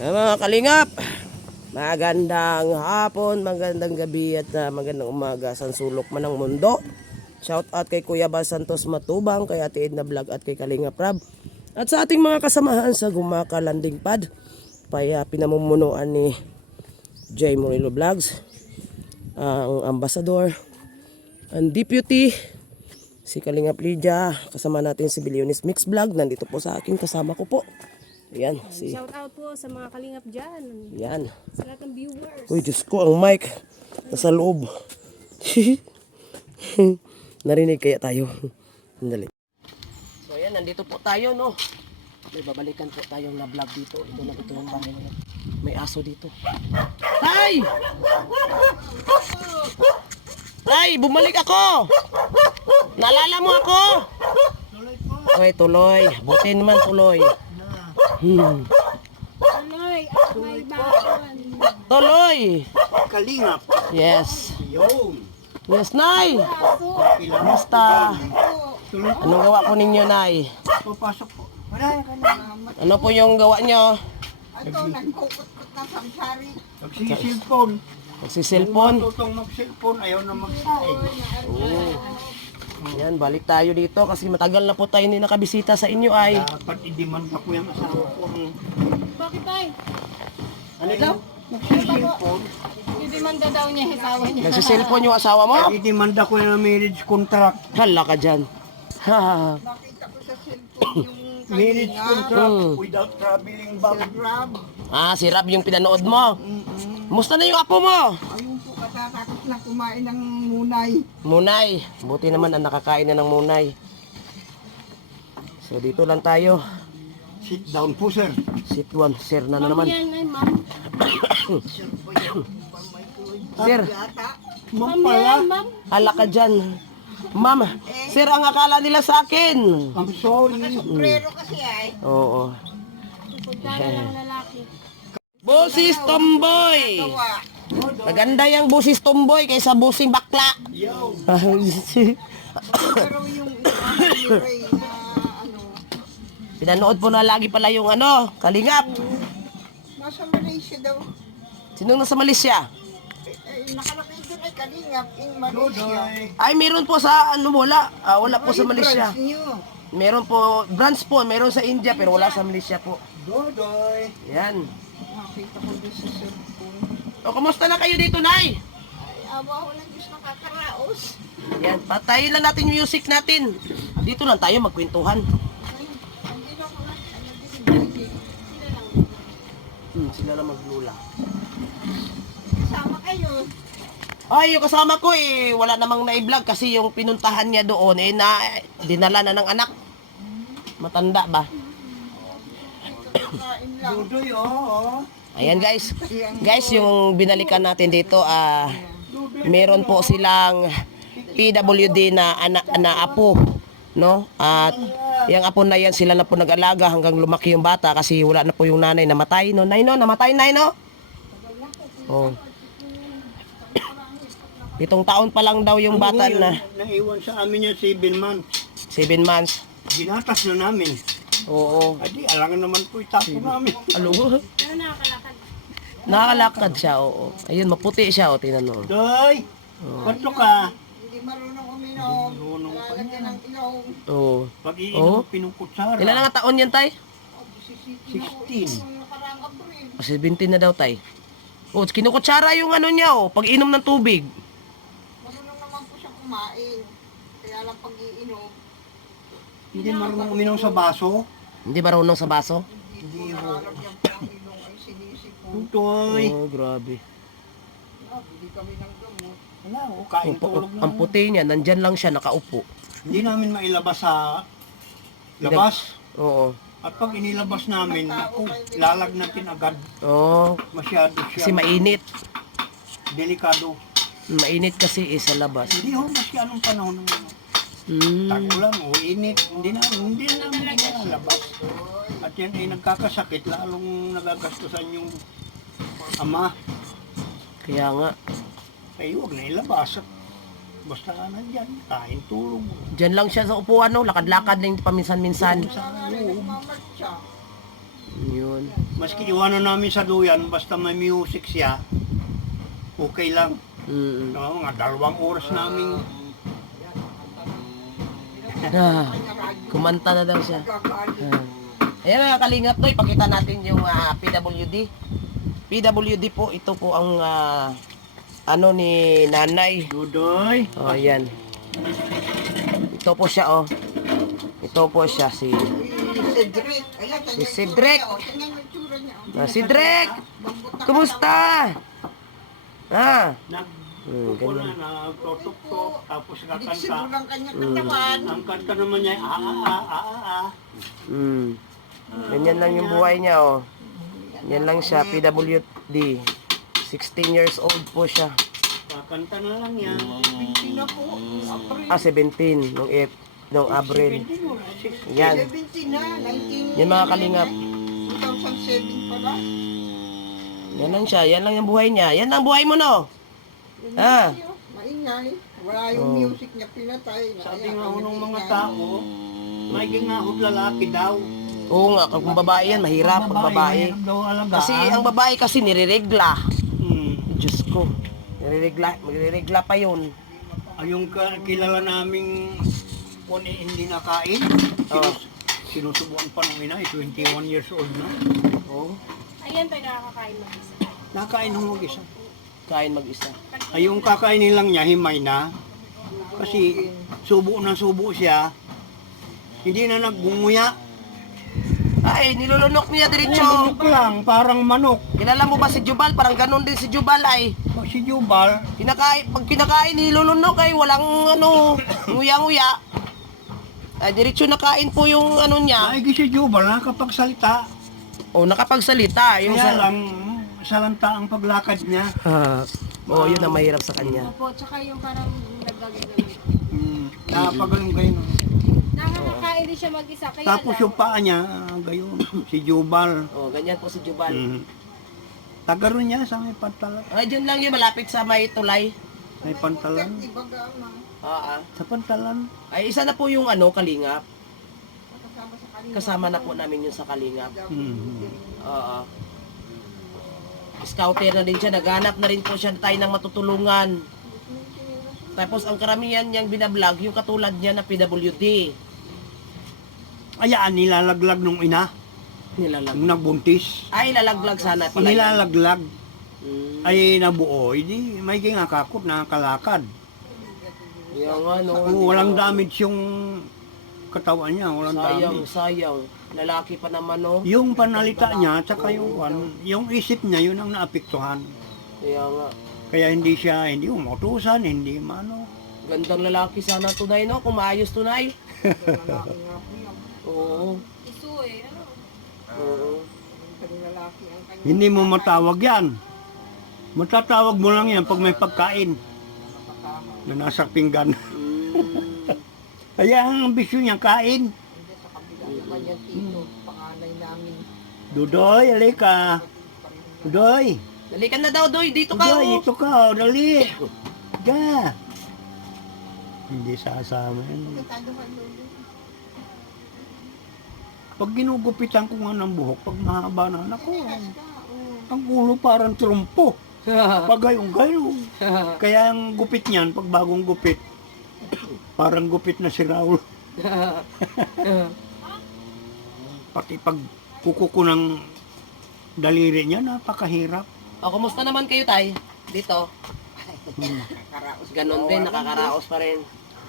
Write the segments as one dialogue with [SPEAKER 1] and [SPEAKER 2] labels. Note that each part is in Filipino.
[SPEAKER 1] Mga kalingap, magandang hapon, magandang gabi at magandang umaga sa sulok man ng mundo. Shout out kay Kuya Bal Santos Matubang, kay Ate Edna Vlog at kay Kalingap Rab. At sa ating mga kasamahan sa Gumaka Landing Pad, pinamumunuan ni Jay Murillo Vlogs, ang ambassador, ang deputy, si Kalingap Lydia, kasama natin si Billionis Mix Vlog, nandito po sa akin, kasama ko po. Ayan,
[SPEAKER 2] Shout out po sa mga kalingap dyan.
[SPEAKER 1] Yan.
[SPEAKER 2] Sa lahat ng viewers.
[SPEAKER 1] Uy, Diyos ko, ang mic nasa loob. Narinig kaya tayo. Dali. So ayan, nandito po tayo, no. May babalikan po tayong na-vlog dito. Ito yung bahay na may aso dito. Tay! Tay, bumalik ako! Naalala mo ako? Tuloy, tuloy. Buti naman tuloy.
[SPEAKER 2] Tuloy, at may baon.
[SPEAKER 1] Tuloy!
[SPEAKER 3] Kalingap.
[SPEAKER 1] Yes.
[SPEAKER 3] Yun.
[SPEAKER 1] Yes, Nay!
[SPEAKER 2] Aso.
[SPEAKER 1] Kamusta? Anong gawa po ninyo, Nay?
[SPEAKER 3] Papasok po. Wala ka na.
[SPEAKER 1] Ano po yung gawa nyo?
[SPEAKER 4] Ato, nagkukot-kot na samsari.
[SPEAKER 3] Magsisilpon.
[SPEAKER 1] Magsiselfon?
[SPEAKER 3] Matutong magsilpon, ayaw na magsaing.
[SPEAKER 1] Yan, balik tayo dito kasi matagal na po tayo hindi nakabisita sa inyo ay.
[SPEAKER 3] Dapat idimanda ko yung asawa ko.
[SPEAKER 2] Bakit tayo?
[SPEAKER 1] Ano daw?
[SPEAKER 3] Magsisilpon.
[SPEAKER 2] Idimanda daw niya hisawa niya.
[SPEAKER 1] Nagsiselfon yung asawa mo?
[SPEAKER 3] Idimanda ko yung marriage contract.
[SPEAKER 1] Hala ka dyan.
[SPEAKER 4] Nakita ko sa cellphone yung
[SPEAKER 3] Marriage contract
[SPEAKER 1] Mm.
[SPEAKER 3] without traveling bag.
[SPEAKER 4] Grab.
[SPEAKER 1] Si Rab yung pinanood mo. Musta na yung apo mo?
[SPEAKER 4] Ayun po, katatakot na kumain ng munay.
[SPEAKER 1] Munay. Buti naman ang nakakain na ng munay. So dito lang tayo.
[SPEAKER 3] Sit down po, sir.
[SPEAKER 1] Sit one, sir na
[SPEAKER 2] Ma'am
[SPEAKER 1] naman.
[SPEAKER 2] yan ay ma'am.
[SPEAKER 1] Sir,
[SPEAKER 4] Yata.
[SPEAKER 3] Ma'am
[SPEAKER 2] Ma'am
[SPEAKER 3] pala.
[SPEAKER 2] yan ma'am.
[SPEAKER 1] hala ka dyan. Ma'am, sir ang akala nila sa akin.
[SPEAKER 3] I'm sorry.
[SPEAKER 4] Sombrero kasi ay.
[SPEAKER 1] Oo.
[SPEAKER 2] Punta na ng lalaki.
[SPEAKER 1] Busis tomboy.
[SPEAKER 4] Gawa.
[SPEAKER 1] Maganda yung busis tomboy kaysa busing bakla.
[SPEAKER 3] Yo.
[SPEAKER 4] Pero yung Ray na ano,
[SPEAKER 1] Pinanood po na lagi pala yung Kalingap.
[SPEAKER 4] nasa Malaysia daw.
[SPEAKER 1] Sinong nasa Malaysia?
[SPEAKER 4] Nakalagay doon ay Kalingap in Malaysia.
[SPEAKER 3] Dodoy.
[SPEAKER 1] Ay, meron po sa wala. Wala po sa Malaysia.
[SPEAKER 4] Branch niyo.
[SPEAKER 1] Meron po, branch po, meron sa India pero wala sa Malaysia po.
[SPEAKER 3] Dodoy.
[SPEAKER 1] Yan.
[SPEAKER 4] Nakita ko doon sa cellphone.
[SPEAKER 1] O, kumusta na kayo dito, Nay?
[SPEAKER 4] Ay, awa ko ng Diyos nakakaraos.
[SPEAKER 1] Yan, patayin lang natin yung music natin. Dito lang tayo magkwentuhan.
[SPEAKER 4] Hindi na ako na. Ano din,
[SPEAKER 1] Sila lang maglula.
[SPEAKER 4] kasama kayo.
[SPEAKER 1] Ay, yung kasama ko wala namang na-vlog kasi yung pinuntahan niya doon dinala na ng anak. Matanda ba?
[SPEAKER 4] Kain lang.
[SPEAKER 3] Dodoy, oo.
[SPEAKER 1] Ayan guys. Guys, yung binalikan natin dito, meron po silang PWD na apo, no? At yung apo na yan, sila na po nag-alaga hanggang lumaki yung bata kasi wala na po yung nanay, namatay, no? Nay, no? Namatay, nay, no? Oh. 7 taon pa lang daw yung bata na.
[SPEAKER 3] Naiwan sa amin yung 7 months.
[SPEAKER 1] 7 months.
[SPEAKER 3] Ginatas na namin.
[SPEAKER 1] Oo.
[SPEAKER 3] Adi, alangan naman po itapo namin.
[SPEAKER 1] Alo.
[SPEAKER 2] Pero nakakalakad.
[SPEAKER 1] Nakakalakad siya, oo. Ayun, maputi siya, o, tingnan mo.
[SPEAKER 3] Doy, kanto ka.
[SPEAKER 4] Hindi marunong uminom.
[SPEAKER 3] Marunong pa
[SPEAKER 4] Lalagyan ng inom.
[SPEAKER 1] Oo.
[SPEAKER 3] Pag
[SPEAKER 1] Oo.
[SPEAKER 3] iinom, pinungkutsara.
[SPEAKER 1] Ilan ang taon yan, tay?
[SPEAKER 3] 16.
[SPEAKER 4] Yung nakarang Abril.
[SPEAKER 1] 17 na daw, tay. O, kinukutsara yung niya, o, pag inom ng tubig.
[SPEAKER 4] Marunong naman po siya kumain. Kaya lang pag iinom.
[SPEAKER 3] Hindi marunong uminom sa baso.
[SPEAKER 1] Hindi marunong sa baso?
[SPEAKER 3] Hindi ho.
[SPEAKER 4] Lalagyan po ang ilong ay sinisipon.
[SPEAKER 3] Doy.
[SPEAKER 1] Oh, grabe.
[SPEAKER 4] Bili kami ng gamot.
[SPEAKER 3] Wala, oh, kain tulog
[SPEAKER 1] Ang
[SPEAKER 3] lang.
[SPEAKER 1] puti niya, nandyan lang siya, nakaupo.
[SPEAKER 3] Hindi namin mailabas sa labas.
[SPEAKER 1] Oo.
[SPEAKER 3] At pag inilabas namin, naku, lalagnatin agad.
[SPEAKER 1] Oo.
[SPEAKER 3] Masyado siya.
[SPEAKER 1] Kasi mainit.
[SPEAKER 3] Delikado.
[SPEAKER 1] Mainit kasi sa labas.
[SPEAKER 3] Hindi ho, maski anong panahon naman.
[SPEAKER 1] Mm.
[SPEAKER 3] Tagulan o init, hindi na namin ilalabas. At yan ay nagkakasakit, lalong nagagastusan yung ama.
[SPEAKER 1] Kaya nga.
[SPEAKER 3] Ay huwag na ilabas. Basta nandyan, kain tulog.
[SPEAKER 1] Diyan lang siya sa upuan, no? Lakad-lakad lang paminsan-minsan.
[SPEAKER 3] Sa loob.
[SPEAKER 4] Mamat siya.
[SPEAKER 1] Yun.
[SPEAKER 3] Maski iwanan namin sa duyan, basta may music siya, okay lang.
[SPEAKER 1] Mm.
[SPEAKER 3] Mga 2 oras namin
[SPEAKER 1] Kumanta na daw siya. Ayan mga kalingap to, ipakita natin yung PWD. PWD po, ito po ang ano ni nanay.
[SPEAKER 3] Dudoy.
[SPEAKER 1] Oh, ayan. Ito po siya, oh. Ito po siya, si
[SPEAKER 4] Cedric. Ayan,
[SPEAKER 1] Si Cedric.
[SPEAKER 4] tingnan mo yung tsura niya.
[SPEAKER 1] Cedric! Kumusta?
[SPEAKER 3] Nagpupo
[SPEAKER 1] ganyan.
[SPEAKER 3] na, nagtotok-tok, tapos
[SPEAKER 4] Dixon
[SPEAKER 3] kakanta.
[SPEAKER 4] lang kanya katawan.
[SPEAKER 3] Ang kanta naman niya,
[SPEAKER 1] Ganyan lang yung buhay niya, oh. Yan lang siya, PWD. 16 years old po siya.
[SPEAKER 3] Kakanta na lang yan.
[SPEAKER 4] Hindi na po.
[SPEAKER 1] 17, nung Abril. Yan.
[SPEAKER 4] 17 na. 19.
[SPEAKER 1] Yan mga kalingap.
[SPEAKER 4] 2007 pala.
[SPEAKER 1] Yan lang siya, yan lang yung buhay niya. Yan lang buhay mo, no? Ah.
[SPEAKER 4] Maingay. Wala yung music niya pinatay.
[SPEAKER 3] Sabi nga ho ng mga tao, may gingahot lalaki daw.
[SPEAKER 1] Oo nga, kung babae yan, mahirap pag babae.
[SPEAKER 3] Mahirap daw alagaan.
[SPEAKER 1] Kasi ang babae kasi nireregla.
[SPEAKER 3] Hmm.
[SPEAKER 1] Diyos ko. Nireregla pa yun.
[SPEAKER 3] Yung kilala naming kung hindi nakain,
[SPEAKER 1] Oh.
[SPEAKER 3] sinusubuan pa ng ina, 21 years old na.
[SPEAKER 1] Oh,
[SPEAKER 2] Ayan tayo nakakakain mag-isa.
[SPEAKER 3] Nakain ho mag-isa.
[SPEAKER 1] kain mag-isa.
[SPEAKER 3] Ay, yung kakainin lang niya, himay na. Kasi subo na subo siya. Hindi na nagbunguya.
[SPEAKER 1] Ay, nilulunok niya diretso.
[SPEAKER 3] Lunok lang, parang manok.
[SPEAKER 1] Kilala mo ba si Jubal? Parang ganun din si Jubal ay.
[SPEAKER 3] Si Jubal,
[SPEAKER 1] Pag kinakain, nilulunok ay walang ano, nguya-nguya. Ay, diretso nakain po yung ano niya.
[SPEAKER 3] maigi si Jubal, nakapagsalita.
[SPEAKER 1] O, nakapagsalita. Yung
[SPEAKER 3] Kaya lang, salanta ang paglakad niya.
[SPEAKER 1] Oo, yun ang mahirap sa kanya.
[SPEAKER 2] Opo, tsaka yung parang nagagagawin.
[SPEAKER 3] Napagaling kayo.
[SPEAKER 2] Nakakakain din siya mag-isa. Kaya
[SPEAKER 3] Tapos yung paa niya, gayon, si Jubal.
[SPEAKER 1] Oh, ganyan po si Jubal.
[SPEAKER 3] Tagaro niya sa may pantalan.
[SPEAKER 1] Ay, dyan lang yun, malapit sa may tulay.
[SPEAKER 3] May pantalan.
[SPEAKER 4] Ibaga na.
[SPEAKER 3] Sa pantalan.
[SPEAKER 1] Ay, isa na po yung ano, Kalingap.
[SPEAKER 4] Kasama sa kanila.
[SPEAKER 1] Kasama na po namin yun sa Kalingap.
[SPEAKER 3] Mhm.
[SPEAKER 1] Oo. Scouter na din siya, naghanap na rin po siya tayo ng matutulungan. Tapos ang karamihan niyang binablog, yung katulad niya na PWD.
[SPEAKER 3] Ayaan, nilalaglag nung ina,
[SPEAKER 1] Nilalag.
[SPEAKER 3] nung nagbuntis.
[SPEAKER 1] Ay, lalaglag sana pala. yan.
[SPEAKER 3] Nilalaglag.
[SPEAKER 1] Mm.
[SPEAKER 3] Ay nabuo, hindi, may gingakakot, nakakalakad.
[SPEAKER 1] Yung ano,
[SPEAKER 3] Walang damage yung katawan niya, walang
[SPEAKER 1] sayang,
[SPEAKER 3] damage.
[SPEAKER 1] sayang. Lalaki pa naman, no?
[SPEAKER 3] Yung panalita niya, tsaka yung isip niya, yun ang naapektuhan.
[SPEAKER 1] Kaya nga,
[SPEAKER 3] Kaya hindi siya, hindi umutusan, hindi mano.
[SPEAKER 1] gandang lalaki sana tunay, no? Kung maayos tunay.
[SPEAKER 4] Lalaki nga po yan.
[SPEAKER 1] Oo.
[SPEAKER 2] Isu eh. Ano?
[SPEAKER 1] Oo.
[SPEAKER 4] Ang lalaki ang kanya.
[SPEAKER 3] Hindi mo matawag yan. Matatawag mo lang yan pag may pagkain na nasa pinggan. Kaya ang ambisyon niya, kain.
[SPEAKER 4] Hindi sa kabila. Yung kanyang tito, panganay namin.
[SPEAKER 3] Dudoy, alika. Dudoy.
[SPEAKER 1] Dalikan na daw, Doy. Dito ka,
[SPEAKER 3] Dudoy,
[SPEAKER 1] oh.
[SPEAKER 3] ito ka, dali. Ga. Hindi sasama yan.
[SPEAKER 4] Tayo ka doon.
[SPEAKER 3] Pag ginugupitan ko nga ng buhok, pag mahaba na, naku, ang ulo parang trumpo. Pag gayong-gayong. Kaya ang gupit niyan, pag bagong gupit, parang gupit na si Raul. Pati pag kukuko ng daliri niya, napakahirap.
[SPEAKER 1] O, kumusta naman kayo, Tay? Dito.
[SPEAKER 4] Nakakaraos.
[SPEAKER 1] Ganon din, nakakaraos pa rin.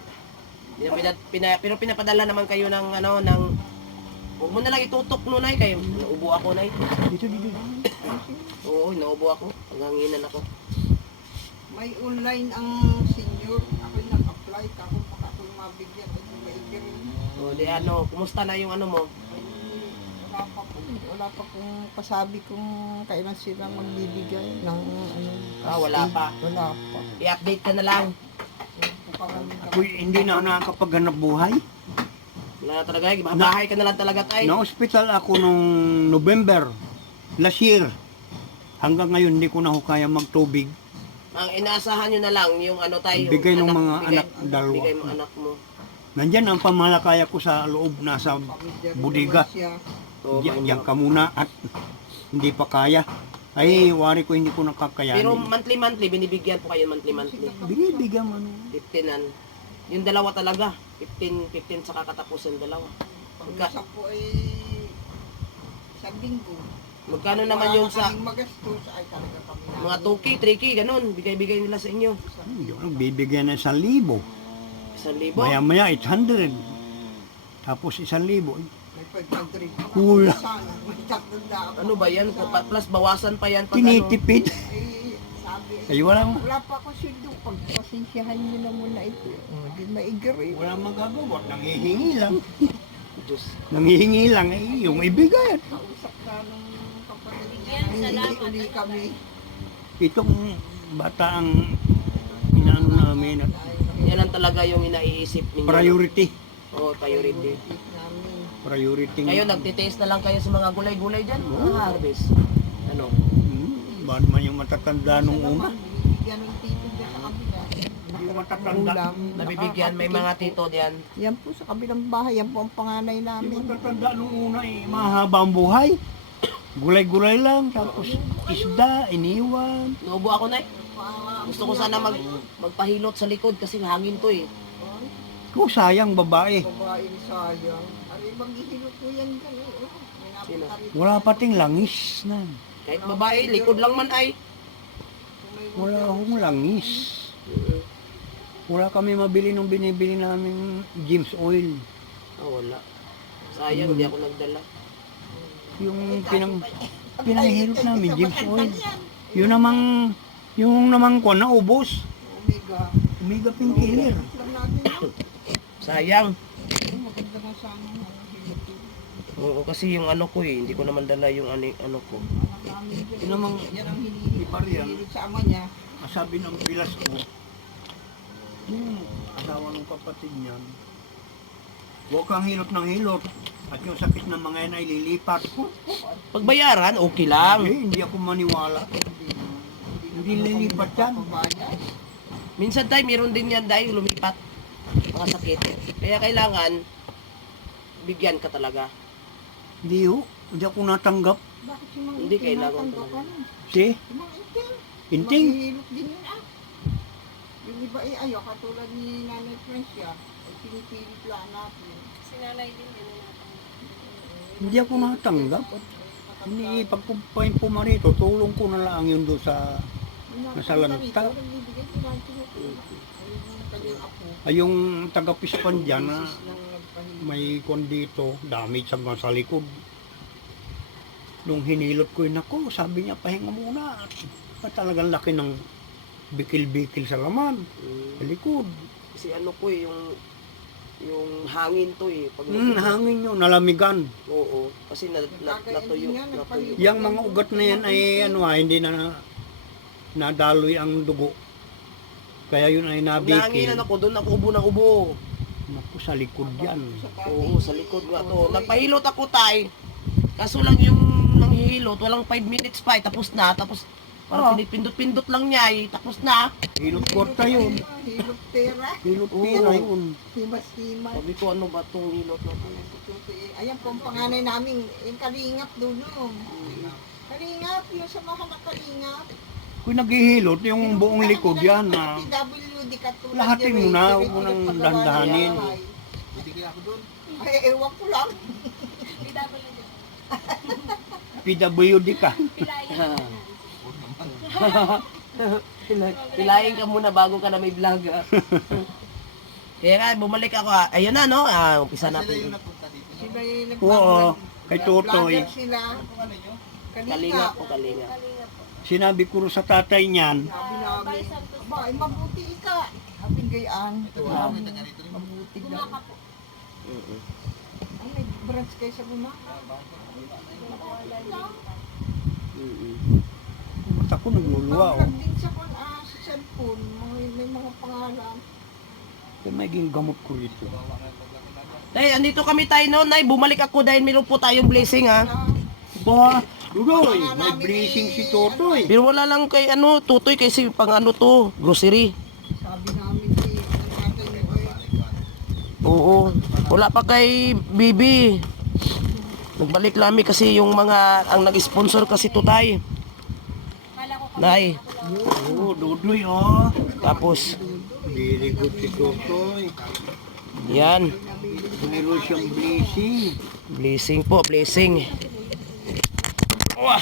[SPEAKER 1] Pero pinapadala naman kayo ng ano, ng... Huwag mo na lang itutok no, Nay, kayo. Naubo ako, Nay.
[SPEAKER 3] Dito.
[SPEAKER 1] Oo, naubo ako. Paghanginan ako.
[SPEAKER 4] May online ang senior. Ako'y nag-apply. Kako baka ako'y mabigyan. Ay, maigyan.
[SPEAKER 1] O, di ano, kumusta na yung ano mo?
[SPEAKER 4] Wala pa kung pasabi kung kailan sila magbibigay ng ano.
[SPEAKER 1] Wala pa.
[SPEAKER 4] Wala pa.
[SPEAKER 1] I-update ka na lang.
[SPEAKER 3] Ako hindi na nakakapaghanap buhay.
[SPEAKER 1] Wala na talaga, bahay ka na lang talaga, Tay.
[SPEAKER 3] Na-hospital ako nung November, last year. Hanggang ngayon, hindi ko na ho kaya magtubig.
[SPEAKER 1] Ang inaasahan nyo na lang, yung ano, Tay, yung
[SPEAKER 3] Bigay ng mga anak, dalawa.
[SPEAKER 1] Bigay mo anak mo.
[SPEAKER 3] Nandyan ang pamalakaya ko sa loob, nasa budiga.
[SPEAKER 4] Siya.
[SPEAKER 1] Oo,
[SPEAKER 3] Diyan ka muna at hindi pa kaya. Ay, wari ko hindi ko
[SPEAKER 1] Pero
[SPEAKER 3] nakakayanin.
[SPEAKER 1] monthly, binibigyan po kayo monthly.
[SPEAKER 3] Binibigyan mo.
[SPEAKER 1] 15 yung dalawa talaga. 15 saka katapusan dalawa.
[SPEAKER 4] Pag isa po ay sa linggo.
[SPEAKER 1] Magkano naman yung sa
[SPEAKER 4] Kaming magastos ay talaga kami na.
[SPEAKER 1] mga 2K, 3K, ganun. Bigay nila sa inyo.
[SPEAKER 3] Hindi ko nagbibigyan ng 1,000.
[SPEAKER 1] 1,000.
[SPEAKER 3] Maya-maya, 800. Tapos 1,000.
[SPEAKER 4] May 500.
[SPEAKER 3] Kulang.
[SPEAKER 4] Sana, may 300.
[SPEAKER 1] Ano ba yan? Plus bawasan pa yan pag
[SPEAKER 3] Tinitipid.
[SPEAKER 4] Eh, sabi,
[SPEAKER 3] Ay, walang
[SPEAKER 4] wala pa ako sweldo. Pagpasensyahan nyo na muna ito. Hindi maigari.
[SPEAKER 3] walang magagawa. Nangihingi lang.
[SPEAKER 1] Diyos.
[SPEAKER 3] Nangihingi lang. Eh, yung ibigay.
[SPEAKER 4] Kausap ka nung kapatid niya.
[SPEAKER 2] Yan, salamat.
[SPEAKER 4] Uli kami.
[SPEAKER 3] Itong bata ang inaano namin at
[SPEAKER 1] Yan lang talaga yung inaiisip ninyo.
[SPEAKER 3] priority.
[SPEAKER 1] Oo, priority.
[SPEAKER 4] Namin.
[SPEAKER 3] Priority.
[SPEAKER 1] Kayo, nagtitaste na lang kayo sa mga gulay-gulay dyan. Mga harvest. Ano?
[SPEAKER 3] Ba't man yung matatanda nung una?
[SPEAKER 4] Bibigyan ng tito dyan sa kabila.
[SPEAKER 3] Hindi yung matatanda.
[SPEAKER 4] Ulam.
[SPEAKER 1] Nabibigyan, may mga tito diyan.
[SPEAKER 4] Yan po sa kabilang bahay. Yan po ang panganay
[SPEAKER 3] Yung
[SPEAKER 4] namin.
[SPEAKER 3] matatanda nung una eh, mahaba ang buhay. Gulay-gulay lang, tapos isda, iniwan.
[SPEAKER 1] Nuubo ako na Gusto ko sana magpahilot sa likod kasi hangin to eh.
[SPEAKER 3] Kung sayang babae.
[SPEAKER 4] Babae ni sayang. Ano yung maghihilo po yan dyan? May
[SPEAKER 1] Sino?
[SPEAKER 4] napakari-
[SPEAKER 3] Wala pating langis na.
[SPEAKER 1] Kahit babae, likod lang man ay.
[SPEAKER 3] Wala akong langis. Wala kami mabili nung binibili namin James Oil.
[SPEAKER 1] Wala. Sayang, hindi ako nagdala.
[SPEAKER 3] Yung pinanghihilot namin, James Oil. Yung namang ko na ubos.
[SPEAKER 4] Omega.
[SPEAKER 3] Omega painkiller.
[SPEAKER 4] Lang natin yun.
[SPEAKER 1] Sayang.
[SPEAKER 4] Maganda nga sana ang hilot yun.
[SPEAKER 1] Oo, kasi yung ano ko eh, hindi ko naman dala yung ano ko.
[SPEAKER 4] Anak namin dyan.
[SPEAKER 3] Yun namang
[SPEAKER 4] Yan ang hinihilot.
[SPEAKER 3] iba riyan.
[SPEAKER 4] Hinihilot sa ama niya.
[SPEAKER 3] Sabi ng bilas ko, yung asawa ng kapatid niyan, huwag kang hilot ng hilot. At yung sakit ng mga yan ay lilipat.
[SPEAKER 1] Pagbayaran, okay lang.
[SPEAKER 3] Hindi ako maniwala. Hindi lilipat yan.
[SPEAKER 4] Bayan.
[SPEAKER 1] Minsan tayo, meron din yan dahil lumipat. Mga sakit. Kaya kailangan, bigyan ka talaga.
[SPEAKER 3] Hindi ako natanggap.
[SPEAKER 4] Bakit yung mga
[SPEAKER 1] Hindi
[SPEAKER 4] itim
[SPEAKER 1] kailangan
[SPEAKER 4] natanggap
[SPEAKER 1] talaga.
[SPEAKER 4] ka nun?
[SPEAKER 3] Si,
[SPEAKER 4] Yung mga itim.
[SPEAKER 3] Inting.
[SPEAKER 4] Mahihilot din yun ah. Yung iba ay ayaw, katulad ni Nanay Francia, ay pinipilit lang natin.
[SPEAKER 2] Sinanay din yun.
[SPEAKER 3] Hindi ako natanggap. Hindi, pag pumarito, tulong ko na lang yun doon sa Nasa lanta.
[SPEAKER 4] Nagbibigay ko lang tinutulong. Ayun yung kanyang apo.
[SPEAKER 3] ay yung taga-pispan dyan na
[SPEAKER 4] Nang nagpahilot.
[SPEAKER 3] may kon dito, damage hanggang sa likod. Nung hinilot ko yun ako, sabi niya, pahinga muna. At talagang laki ng bikil-bikil sa laman, sa likod.
[SPEAKER 1] Kasi ano ko eh, yung hangin to eh. Pag
[SPEAKER 3] Hangin yun, nalamigan.
[SPEAKER 1] Oo, kasi natuyo.
[SPEAKER 3] Yang mga ugat na yan ay hindi na nadaloy ang dugo. Kaya yun ay
[SPEAKER 1] Nanginan
[SPEAKER 3] nabikil.
[SPEAKER 1] ako, doon ako ubo ng ubo.
[SPEAKER 3] Naku, sa likod yan.
[SPEAKER 1] Oo, sa likod nga to. Nagpahilot ako tay. Kaso lang yung nanghihilot, walang 5 minutes pa eh, tapos na. Tapos parang pinipindot-pindot lang niya eh, tapos na.
[SPEAKER 3] Hilot korta yun.
[SPEAKER 4] Hilot pera.
[SPEAKER 3] Hilot pira yun.
[SPEAKER 4] Himas-himas.
[SPEAKER 1] Sabi ko, ano ba itong hilot na to?
[SPEAKER 4] Ayan po ang panganay namin, yung kalingap doon. Kalingap, yung samahan ng kalingap.
[SPEAKER 3] Kung naghihilot, yung buong likod yan na
[SPEAKER 4] PWD katulad
[SPEAKER 3] lahatin mo
[SPEAKER 4] yan,
[SPEAKER 3] na,
[SPEAKER 4] eh.
[SPEAKER 3] huwag mo nang dandahanin.
[SPEAKER 4] Hindi kaya ako doon. Ay, ewan ko lang.
[SPEAKER 3] PWD ka.
[SPEAKER 1] Pilayin ka muna bago ka na may vlog. Kaya nga, bumalik ako. Ayun na, no? Umpisa natin.
[SPEAKER 4] Sila yung
[SPEAKER 3] Oo, kay Totoy.
[SPEAKER 4] vlogger sila.
[SPEAKER 1] Kalinga
[SPEAKER 4] Kalingap.
[SPEAKER 1] po, kalinga.
[SPEAKER 3] Sinabi ko rin sa tatay niyan,
[SPEAKER 4] Sabi namin, aba, ay mabuti ka. Sabi gayaan. Mabuti daw. Ay, may branch kayo sa Bumaka.
[SPEAKER 3] ba't ako nagluluwa oh.
[SPEAKER 4] Pag din sa cellphone, may mga pangalan.
[SPEAKER 3] Kung maging gamot ko rito.
[SPEAKER 1] Tay, andito kami tayo noon. Nay, bumalik ako dahil meron po tayong blessing ha.
[SPEAKER 3] Ba, Dudoy, may blessing si Totoy.
[SPEAKER 1] Pero wala lang kay Tutoy kasi pang to, grocery.
[SPEAKER 4] Sabi namin si tatay mo ay
[SPEAKER 1] Oo. Wala pa kay Bibi. Nagbalik lami kasi yung mga ang nag-sponsor kasi tutay.
[SPEAKER 2] Kala ko
[SPEAKER 1] Nay.
[SPEAKER 3] Oo, Dudoy, oh.
[SPEAKER 1] Tapos
[SPEAKER 3] Very good si Tutoy.
[SPEAKER 1] yan.
[SPEAKER 3] Mayroon siyang blessing.
[SPEAKER 1] Blessing po, blessing. Wah.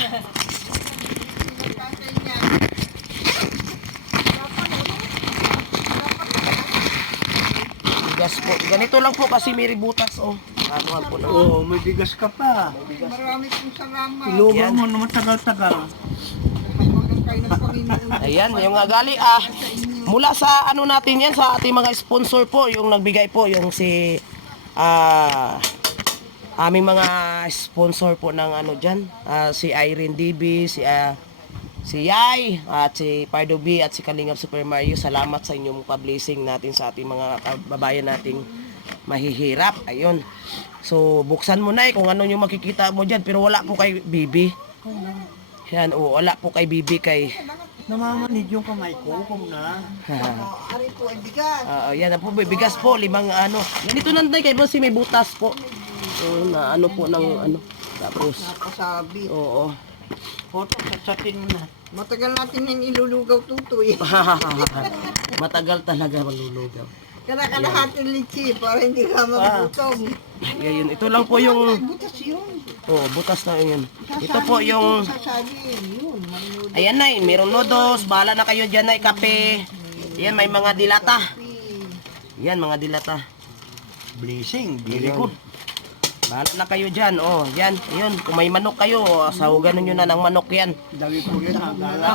[SPEAKER 1] Bigas po. Ganito lang po kasi may butas oh. Anuhan po na.
[SPEAKER 3] Oo, may bigas ka pa.
[SPEAKER 4] Marami pong salamat.
[SPEAKER 3] Ilugaw
[SPEAKER 1] Yan.
[SPEAKER 3] mo naman tagal-tagal.
[SPEAKER 4] Mahiwagan kayo ng Panginoon.
[SPEAKER 1] Ayan, yung agali mula sa ano natin yan sa ating mga sponsor po, yung nagbigay po yung si aming mga sponsor po ng ano diyan, si Irene DB, si Yay at si Pardo B at si Kalingap Super Mario. Salamat sa inyong pa-blessing natin sa ating mga kababayan nating mahihirap. Ayun. So buksan mo na kung ano yung makikita mo diyan, pero wala po kay Bibi. Yan, wala po kay Bibi kay
[SPEAKER 3] Namamanid yung kamay ko, kung na.
[SPEAKER 4] Ari po ay bigas.
[SPEAKER 1] yan na po, bigas po, 5 ano. Ganito nanday kay boss, may butas po. Na ano po ng ano. Tapos,
[SPEAKER 4] Napasabi.
[SPEAKER 1] oo.
[SPEAKER 3] Photo, satsatin mo na.
[SPEAKER 4] Matagal natin yung ilulugaw tutoy.
[SPEAKER 1] Matagal talaga malulugaw.
[SPEAKER 4] Kalahati litsi para hindi ka magutom.
[SPEAKER 1] Yun, ito lang po yung,
[SPEAKER 4] Butas yun.
[SPEAKER 1] butas na yun. Ito po yung,
[SPEAKER 4] Sasabi yun. Manudo.
[SPEAKER 1] ayan na, mayroong noodles, bahala na kayo dyan na, kape. Yan, may mga dilata. Yan, mga dilata.
[SPEAKER 3] Blessing, very
[SPEAKER 1] Ayun.
[SPEAKER 3] good.
[SPEAKER 1] Bahala na kayo dyan, oh, yan, yun. Kung may manok kayo, sahugan nyo na ng manok yan.
[SPEAKER 3] Dami po yan, agala.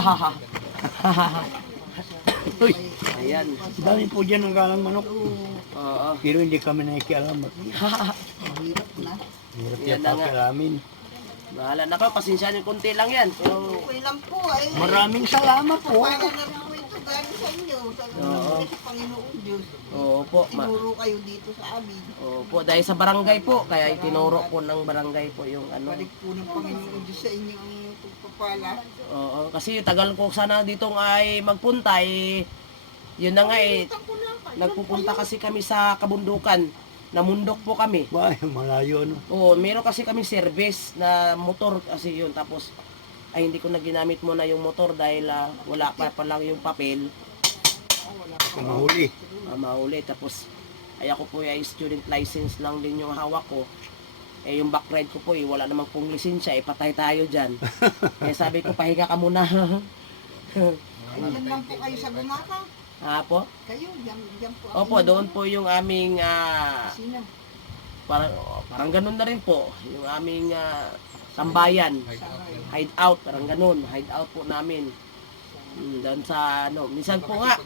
[SPEAKER 1] Uy, ayan.
[SPEAKER 3] Dami po dyan ang galang manok.
[SPEAKER 1] Oo.
[SPEAKER 3] Pero hindi kami nakikialam.
[SPEAKER 4] Mahirap na.
[SPEAKER 3] Hirap
[SPEAKER 1] Yan
[SPEAKER 3] yan
[SPEAKER 1] na nga.
[SPEAKER 3] pakialamin.
[SPEAKER 1] Bahala na kayo, pasensya nyo konti lang yan. Pero,
[SPEAKER 4] Okay lang po ay.
[SPEAKER 3] Maraming salamat po.
[SPEAKER 4] Paano na lang po ito galing sa inyo. Sa Panginoon Diyos.
[SPEAKER 1] oo po,
[SPEAKER 4] Tinuro kayo dito sa amin.
[SPEAKER 1] opo, dahil sa barangay po, kaya itinuro po ng barangay po yung ano.
[SPEAKER 4] Balik po ng Panginoon Diyos sa inyo ang pagpapala.
[SPEAKER 1] Oo, kasi tagal ko sana dito ay magpunta yun na nga nagpupunta kasi kami sa kabundukan, namundok po kami.
[SPEAKER 3] Ay, malayo no.
[SPEAKER 1] Oo, meron kasi kami service na motor kasi yun, tapos ay hindi ko na ginamit muna yung motor dahil wala pa lang yung papel.
[SPEAKER 3] Mahuli.
[SPEAKER 1] Mahuli, tapos ay ako po ay student license lang din yung hawak ko. Yung back ride ko po wala namang pong lisensya, patay tayo dyan. Kaya sabi ko, pahinga ka muna.
[SPEAKER 4] Diyan lang po kayo sa Bumaka.
[SPEAKER 1] Po?
[SPEAKER 4] Kayo, diyan po.
[SPEAKER 1] Opo, doon po yung aming
[SPEAKER 4] Sino?
[SPEAKER 1] parang ganun na rin po, yung aming tambayan, hideout, parang ganun, hideout po namin. Doon sa ano, minsan po nga,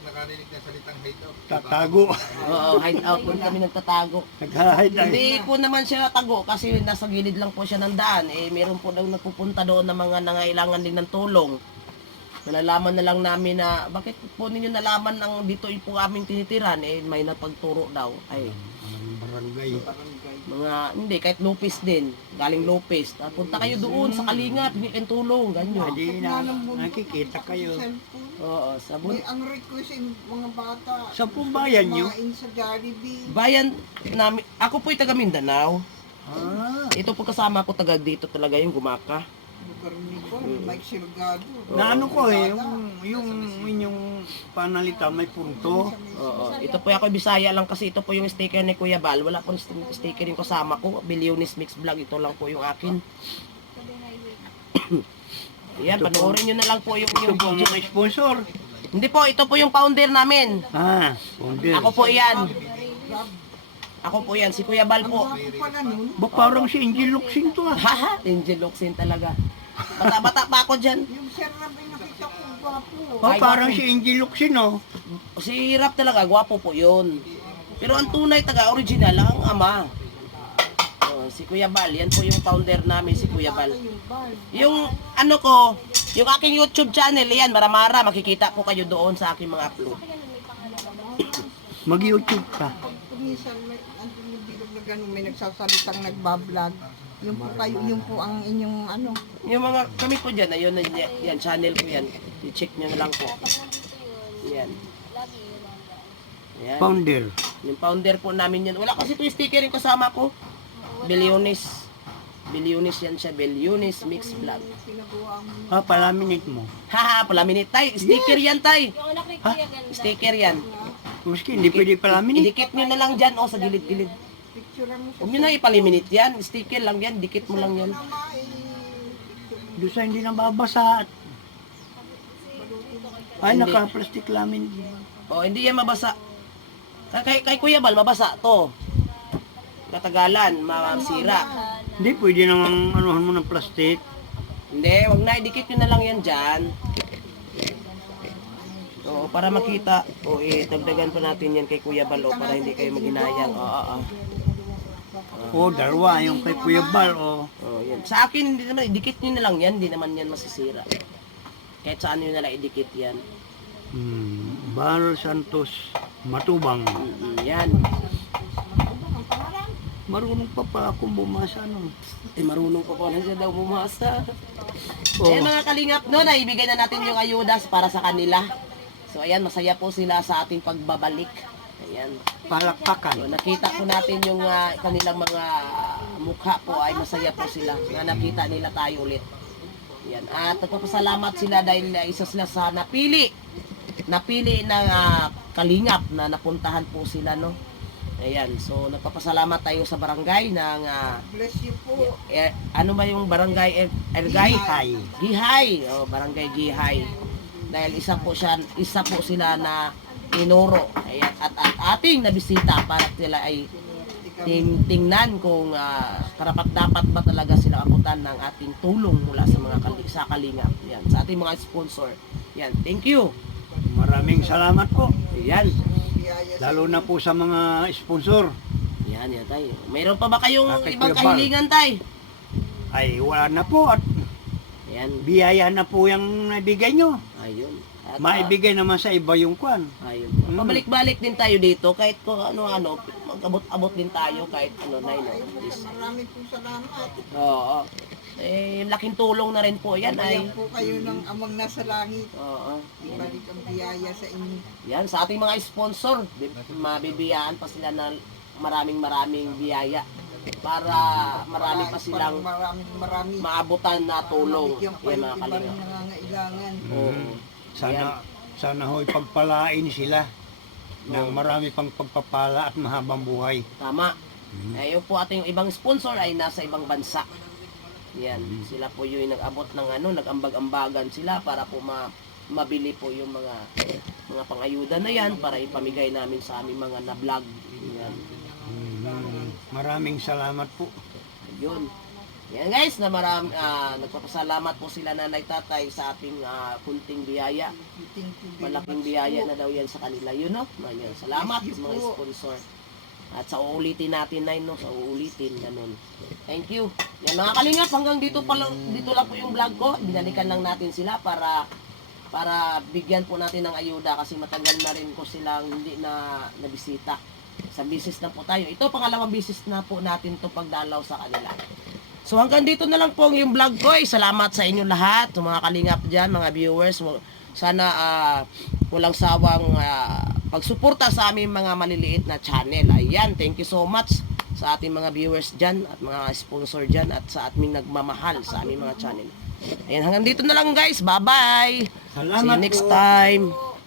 [SPEAKER 3] Tatago.
[SPEAKER 1] oo, hideout po kami nagtatago.
[SPEAKER 3] Nag-hide ay.
[SPEAKER 1] Hindi po naman siya tago kasi nasa gilid lang po siya ng daan. Meron po daw nagpupunta doon na mga nangailangan din ng tulong. Nalalaman na lang namin na bakit po ninyo nalaman ng dito po aming tinitiran, may napagturo daw. Ay,
[SPEAKER 3] Ang barangay.
[SPEAKER 1] mga, hindi, kahit Lopez din. Galing Lopez. Punta kayo doon sa Kalinga, pingi kayong tulong, ganyan.
[SPEAKER 3] Hindi na nakikita kayo.
[SPEAKER 4] Cellphone.
[SPEAKER 1] Oo, sabon.
[SPEAKER 4] May ang request yung mga bata.
[SPEAKER 3] Saan pong bayan nyo?
[SPEAKER 4] Kumain sa Jollibee.
[SPEAKER 1] Bayan namin, ako po'y taga Mindanao.
[SPEAKER 3] Ah,
[SPEAKER 1] Ito po kasama ko taga dito talaga yung Gumaka.
[SPEAKER 4] Lugar ni Juan, Mike Silgado.
[SPEAKER 3] na ano ko yung inyong panalita may punto.
[SPEAKER 1] Oo, ito po ako Bisaya lang kasi ito po yung sticker ni Kuya Bal. Wala po sticker yung kasama ko. Billionis Mix Vlog, ito lang po yung akin. Yan, panoorin nyo na lang po yung
[SPEAKER 3] Ito po ang
[SPEAKER 1] video.
[SPEAKER 3] mga sponsor.
[SPEAKER 1] Hindi po, ito po yung founder namin.
[SPEAKER 3] Founder.
[SPEAKER 1] Ako po yan. Ako po yan, si Kuya Bal po.
[SPEAKER 4] Ako pala nun.
[SPEAKER 3] Ba parang si Angel Luxing to ah.
[SPEAKER 1] Haha, Angel Luxin talaga. Bata-bata pa ako dyan.
[SPEAKER 4] Yung Sir Rabay nakita ko, gwapo.
[SPEAKER 3] Oh, parang si Angel Luxing oh.
[SPEAKER 1] Si Rap talaga, gwapo po yun. Pero ang tunay taga original lang ang ama. Si Kuya Bal, yan po yung founder namin, si Kuya Bal.
[SPEAKER 4] Yung bar.
[SPEAKER 1] Yung ano ko, yung aking YouTube channel, yan, Maramara, makikita po kayo doon sa aking mga upload.
[SPEAKER 3] Mag-YouTube ka.
[SPEAKER 4] Minsan may andun yung bilog na ganun, may nagsasalitang nagbablog. Yung po kayo, yung po ang inyong ano.
[SPEAKER 1] Yung mga, kami po dyan, ayun, yan, channel ko yan. I-check nyo na lang po. Yan. Yan.
[SPEAKER 3] Founder.
[SPEAKER 1] Yung founder po namin yan. Wala kasi ito yung sticker yung kasama ko. Billionis. Bilyonis yan siya, Bilyonis Mix Vlog.
[SPEAKER 4] Pinagawa mo.
[SPEAKER 3] Palaminate mo.
[SPEAKER 1] Haha, palaminate tay. Sticker yan tay.
[SPEAKER 2] Yung anak ni Kuya ganda.
[SPEAKER 1] Sticker yan.
[SPEAKER 3] Maski hindi pwede palaminate.
[SPEAKER 1] Idikit nyo na lang dyan, sa gilid-gilid.
[SPEAKER 4] Picture mo sa
[SPEAKER 1] Huwag nyo na ipaliminate yan. Sticker lang yan, dikit mo lang yan.
[SPEAKER 4] nama
[SPEAKER 3] Doon sa hindi nababasa. Ay,
[SPEAKER 1] Hindi.
[SPEAKER 3] naka-plastic lamin.
[SPEAKER 1] Hindi yan mabasa. Kay Kuya Bal, mabasa to. Katagalan, masira.
[SPEAKER 3] Hindi, pwede namang anuhan mo ng plastic.
[SPEAKER 1] Hindi, wag na, idikit nyo na lang yan dyan. Para makita. Dagdagan pa natin yan kay Kuya Bal, para hindi kayo maghinayang.
[SPEAKER 3] Dalawa, yung kay Kuya Bal,
[SPEAKER 1] Yan. Sa akin, hindi naman, idikit nyo na lang yan, hindi naman yan masisira. Kahit saan nyo na lang idikit yan.
[SPEAKER 3] Bal Santos Matubang.
[SPEAKER 1] Yan.
[SPEAKER 3] Marunong pa pala akong bumasa, no?
[SPEAKER 1] Marunong pa pala siya daw bumasa. Mga kalingap, no, naibigay na natin yung ayudas para sa kanila. So, ayan, masaya po sila sa ating pagbabalik. Ayan.
[SPEAKER 3] Palakpakan.
[SPEAKER 1] So, nakita po natin yung kanilang mga mukha po ay masaya po sila na nakita nila tayo ulit. Ayan. At nagpapasalamat sila dahil isa sila sa napili ng kalingap na napuntahan po sila, no. Ayan, so nagpapasalamat tayo sa barangay ng
[SPEAKER 4] bless you po.
[SPEAKER 1] ano ba yung barangay Ergay?
[SPEAKER 3] Gihay.
[SPEAKER 1] Gihay. Barangay Gihay. Dahil isa po sila na inuro. Ayan, at ating nabisita para sila ay tingnan kung karapat-dapat ba talaga sila akutan ng ating tulong mula sa mga sa kalingap. Yan, sa ating mga sponsor. Yan, thank you.
[SPEAKER 3] Maraming salamat po.
[SPEAKER 1] Yan.
[SPEAKER 3] Lalo na po sa mga sponsor.
[SPEAKER 1] Yan tayo. Mayroon pa ba kayong
[SPEAKER 3] Kay
[SPEAKER 1] ibang
[SPEAKER 3] Kuya Bal.
[SPEAKER 1] kahilingan tay?
[SPEAKER 3] Ay, wala na po. At
[SPEAKER 1] Yan.
[SPEAKER 3] biyaya na po yung nabigay nyo.
[SPEAKER 1] Ayun. At,
[SPEAKER 3] Maibigay naman sa iba yung kwan.
[SPEAKER 1] ayun. Pabalik-balik din tayo dito kahit kung ano-ano, mag-abot-abot din tayo kahit nay no. Please.
[SPEAKER 4] Marami po salamat.
[SPEAKER 1] Oo. Laking tulong na rin po yan ay.
[SPEAKER 4] Bayan po kayo ng amang nasa langit.
[SPEAKER 1] Oo.
[SPEAKER 4] Ibalik ang biyaya sa inyo.
[SPEAKER 1] Yan, sa ating mga sponsor, mabibiyaan pa sila ng maraming biyaya para marami pa silang
[SPEAKER 4] Marami.
[SPEAKER 1] maabutan na tulong.
[SPEAKER 4] Bigyan pa
[SPEAKER 1] Yan
[SPEAKER 4] yung
[SPEAKER 1] mga
[SPEAKER 4] iba rin
[SPEAKER 1] kalingap.
[SPEAKER 4] nangangailangan.
[SPEAKER 1] Oo.
[SPEAKER 3] Sana ho'y pagpalain sila ng marami pang pagpapala at mahabang buhay.
[SPEAKER 1] Tama. Ayun po ating ibang sponsor ay nasa ibang bansa. Yan, sila po yung nag-abot ng nag-ambag-ambagan sila para po mabili po yung mga pang-ayuda na yan para ipamigay namin sa aming mga na-vlog. Yan.
[SPEAKER 3] Maraming salamat po.
[SPEAKER 1] Yun. Yan guys, nagpapasalamat po sila nanay tatay sa ating kunting biyaya. Malaking biyaya na daw yan sa kanila. Yun, no? Yan. Salamat mga sponsor. At sa uulitin natin na no, sa uulitin ganun. Thank you. Yan mga kalingap, hanggang dito lang po yung vlog ko. Binalikan lang natin sila para bigyan po natin ng ayuda kasi matagal na rin ko silang hindi na nabisita. Sa bisis na po tayo. Ito pangalawang bisis na po natin to pagdalaw sa kanila. So hanggang dito na lang po yung vlog ko. Salamat sa inyo lahat, sa mga kalingap diyan, mga viewers. Sana walang sawang pagsuporta sa aming mga maliliit na channel. Ayan, thank you so much sa ating mga viewers dyan at mga sponsor dyan at sa ating nagmamahal sa aming mga channel. Ayan, hanggang dito na lang guys. Bye-bye.
[SPEAKER 3] Salamat
[SPEAKER 1] See you next
[SPEAKER 3] po.
[SPEAKER 1] time.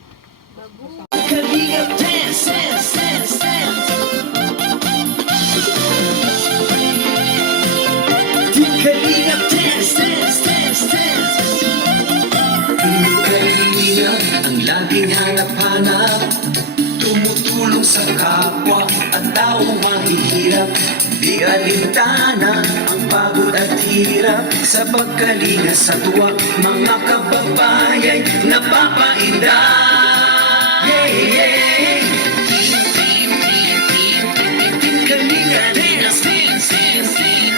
[SPEAKER 5] Kaibigan ang laging hanap-hanap, tumutulong sa kapwa at tao mahihirap. Di alintana ang pagod at hirap, sa pagkalinga sa tuwa mga kababayan napapainda. Yeah, yeah. Kalinga dance, dance, dance,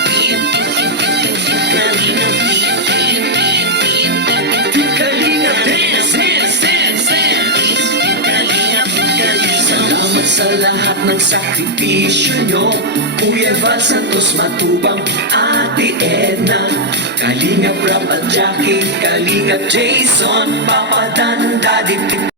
[SPEAKER 5] salamat sa lahat ng sakripisyo nyo, Kuya Val Santos Matubang, Ate Edna, Kalingap Rap at Jackie, Kalingap Jason, Papa Dan, Daddy Tito.